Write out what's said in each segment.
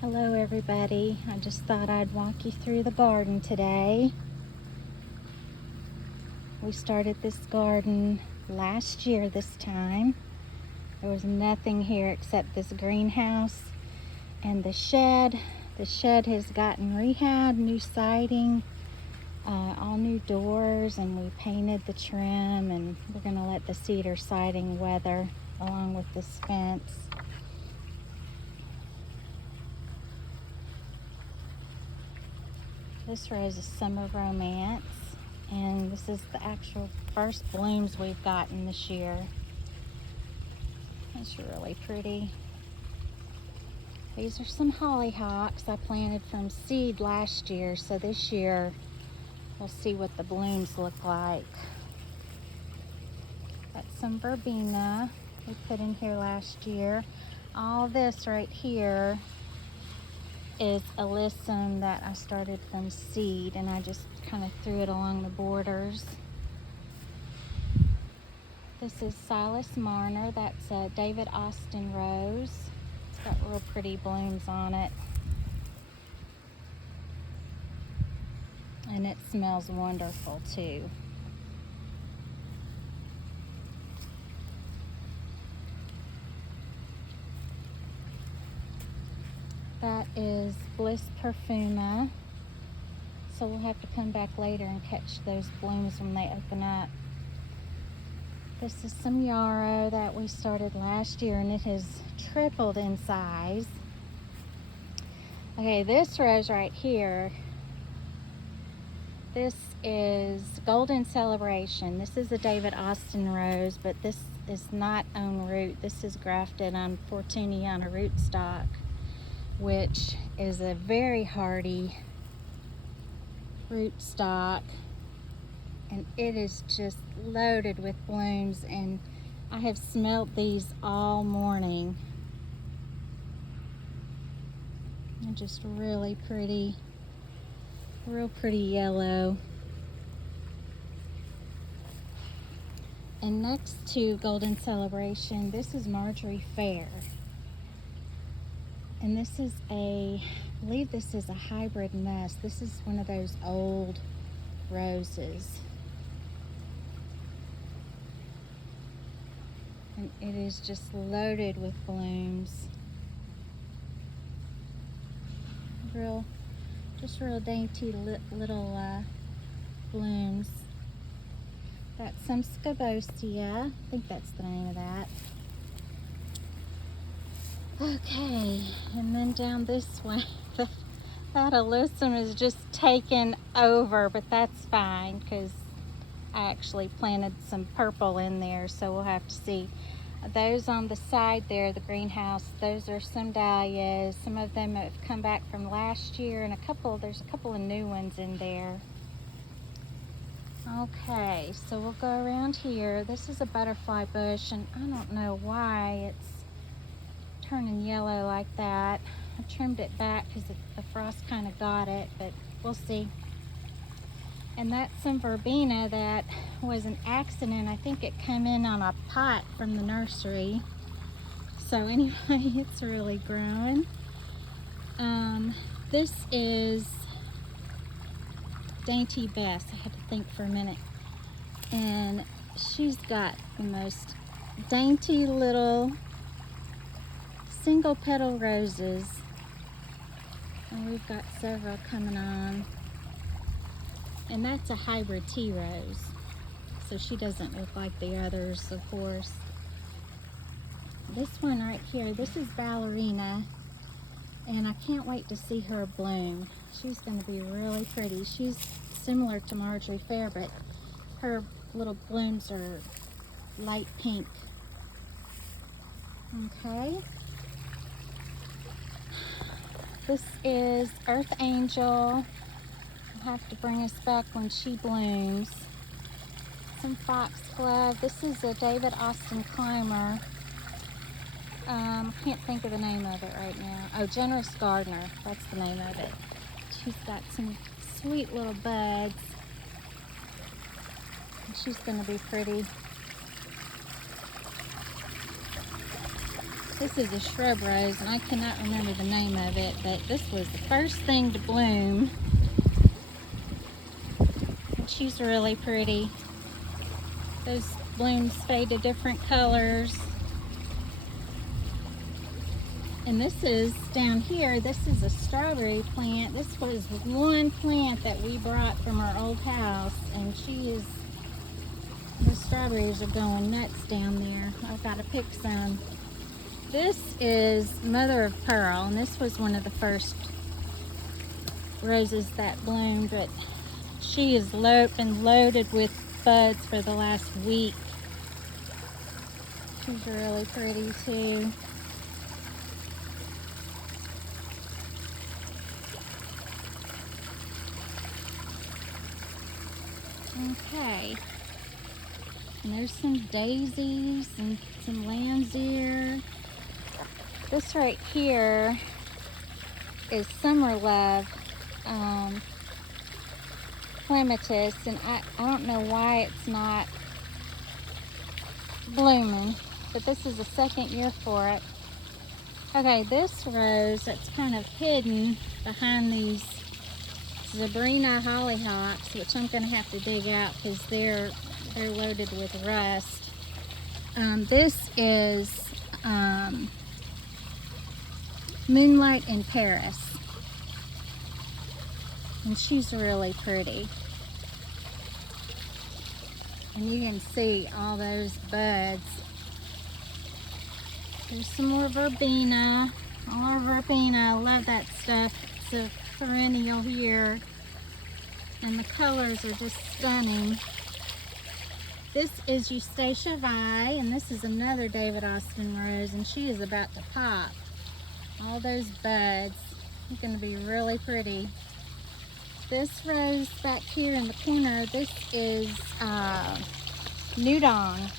Hello everybody. I just thought I'd walk you through the garden today. We started this garden last year this time. There was nothing here except this greenhouse and the shed. The shed has gotten rehabbed, new siding, all new doors, and we painted the trim, and we're gonna let the cedar siding weather along with this fence. This rose is Summer Romance, and this is the actual first blooms we've gotten this year. It's really pretty. These are some hollyhocks I planted from seed last year, so this year we'll see what the blooms look like. That's some verbena we put in here last year. All this right here is alyssum that I started from seed, and I just kind of threw it along the borders. This is Silas Marner. That's a David Austin rose. It's got real pretty blooms on it, and it smells wonderful too. That is Bliss Perfuma. So we'll have to come back later and catch those blooms when they open up. This is some yarrow that we started last year, and it has tripled in size. Okay, this rose right here, this is Golden Celebration. This is a David Austin rose, but this is not on root. This is grafted on Fortuniana rootstock, which is a very hardy rootstock, and it is just loaded with blooms, and I have smelled these all morning. They're just really pretty, real pretty yellow. And next to Golden Celebration, this is Marjorie Fair. And this is I believe this is a hybrid nest. This is one of those old roses. And it is just loaded with blooms. Just real dainty little blooms. That's some scabosia. I think that's the name of that. Okay, and then down this way, that alyssum is just taken over, but that's fine because I actually planted some purple in there, so we'll have to see. Those on the side there, the greenhouse, those are some dahlias. Some of them have come back from last year, and there's a couple of new ones in there. Okay, so we'll go around here. This is a butterfly bush, and I don't know why it's turning yellow like that. I trimmed it back because the frost kind of got it, but we'll see. And that's some verbena that was an accident. I think it came in on a pot from the nursery. So anyway, it's really growing. This is Dainty Bess. I had to think for a minute. And she's got the most dainty little single petal roses, and we've got several coming on. And that's a hybrid tea rose, so she doesn't look like the others, of course. This one right here, this is Ballerina, and I can't wait to see her bloom. She's going to be really pretty. She's similar to Marjorie Fair, but her little blooms are light pink. Okay. This is Earth Angel. I'll have to bring us back when she blooms. Some foxglove. This is a David Austin climber. I can't think of the name of it right now. Oh, Generous Gardener. That's the name of it. She's got some sweet little buds, and she's going to be pretty. This is a shrub rose, and I cannot remember the name of it, but this was the first thing to bloom. And she's really pretty. Those blooms fade to different colors. And this is down here, this is a strawberry plant. This was one plant that we brought from our old house, and the strawberries are going nuts down there. I've got to pick some. This is mother of pearl, and this was one of the first roses that bloomed, but she has been loaded with buds for the last week. She's really pretty too. Okay, and there's some daisies and some lamb's-ear. This right here is summer love clematis, and I don't know why it's not blooming, but this is the second year for it. Okay, this rose that's kind of hidden behind these Zabrina hollyhocks, which I'm going to have to dig out because they're loaded with rust. This is Moonlight in Paris, and she's really pretty. And you can see all those buds. There's some more verbena. All our verbena, I love that stuff. It's a perennial here, and the colors are just stunning. This is Eustacia Vi, and this is another David Austin rose, and she is about to pop. All those buds are going to be really pretty. This rose back here in the corner, this is Nudong,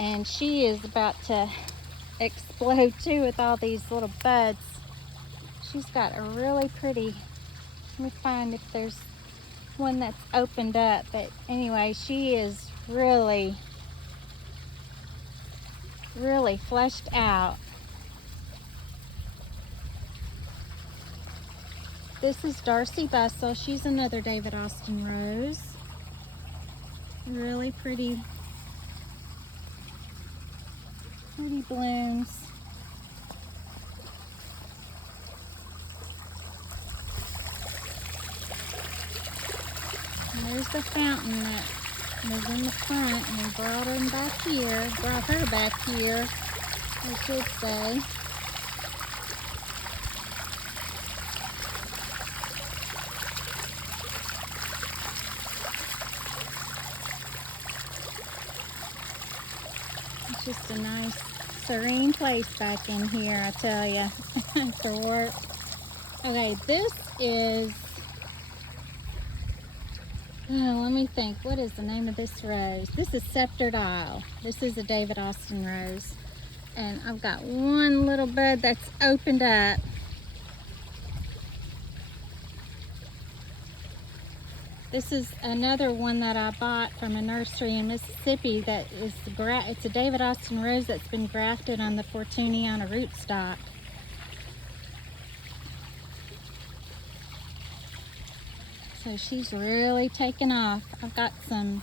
and she is about to explode too with all these little buds. She's got a really pretty, let me find if there's one that's opened up, but anyway, she is really fleshed out. This is Darcy Bustle. She's another David Austin rose. Really pretty blooms. And there's the fountain that was in the front, and we brought her back here, I should say. It's just a nice, serene place back in here, I tell you, after work. Okay, this is, oh, let me think. What is the name of this rose? This is Sceptered Isle. This is a David Austin rose. And I've got one little bud that's opened up. This is another one that I bought from a nursery in Mississippi that is, it's a David Austin rose that's been grafted on the Fortuniana rootstock. So she's really taken off. I've got some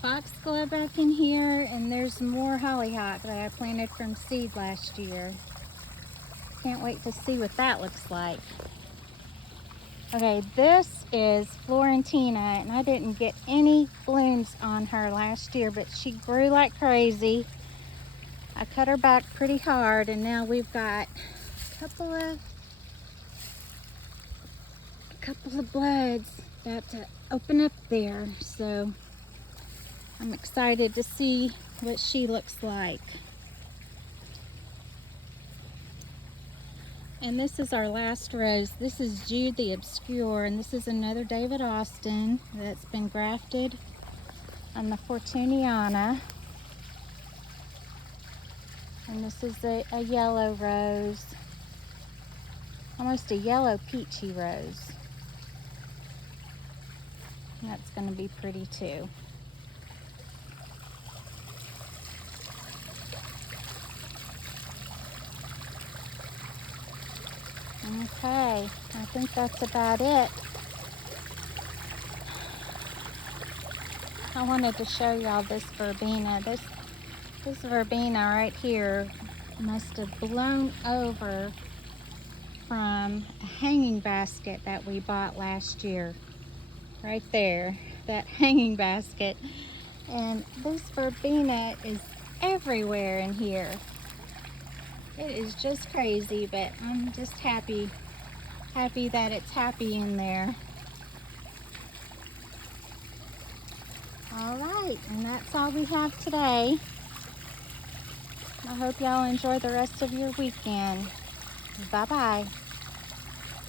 foxglove back in here, and there's more hollyhock that I planted from seed last year. Can't wait to see what that looks like. Okay, this is Florentina, and I didn't get any blooms on her last year, but she grew like crazy. I cut her back pretty hard, and now we've got a couple of buds about to open up there, so I'm excited to see what she looks like. And this is our last rose. This is Jude the Obscure, and this is another David Austin that's been grafted on the Fortuniana. And this is a yellow rose, almost a yellow peachy rose. And that's going to be pretty too. Okay, I think that's about it. I wanted to show y'all this verbena. This verbena right here must have blown over from a hanging basket that we bought last year. Right there, that hanging basket. And this verbena is everywhere in here. It is just crazy, but I'm just happy that it's happy in there. All right, and that's all we have today. I hope y'all enjoy the rest of your weekend. Bye-bye.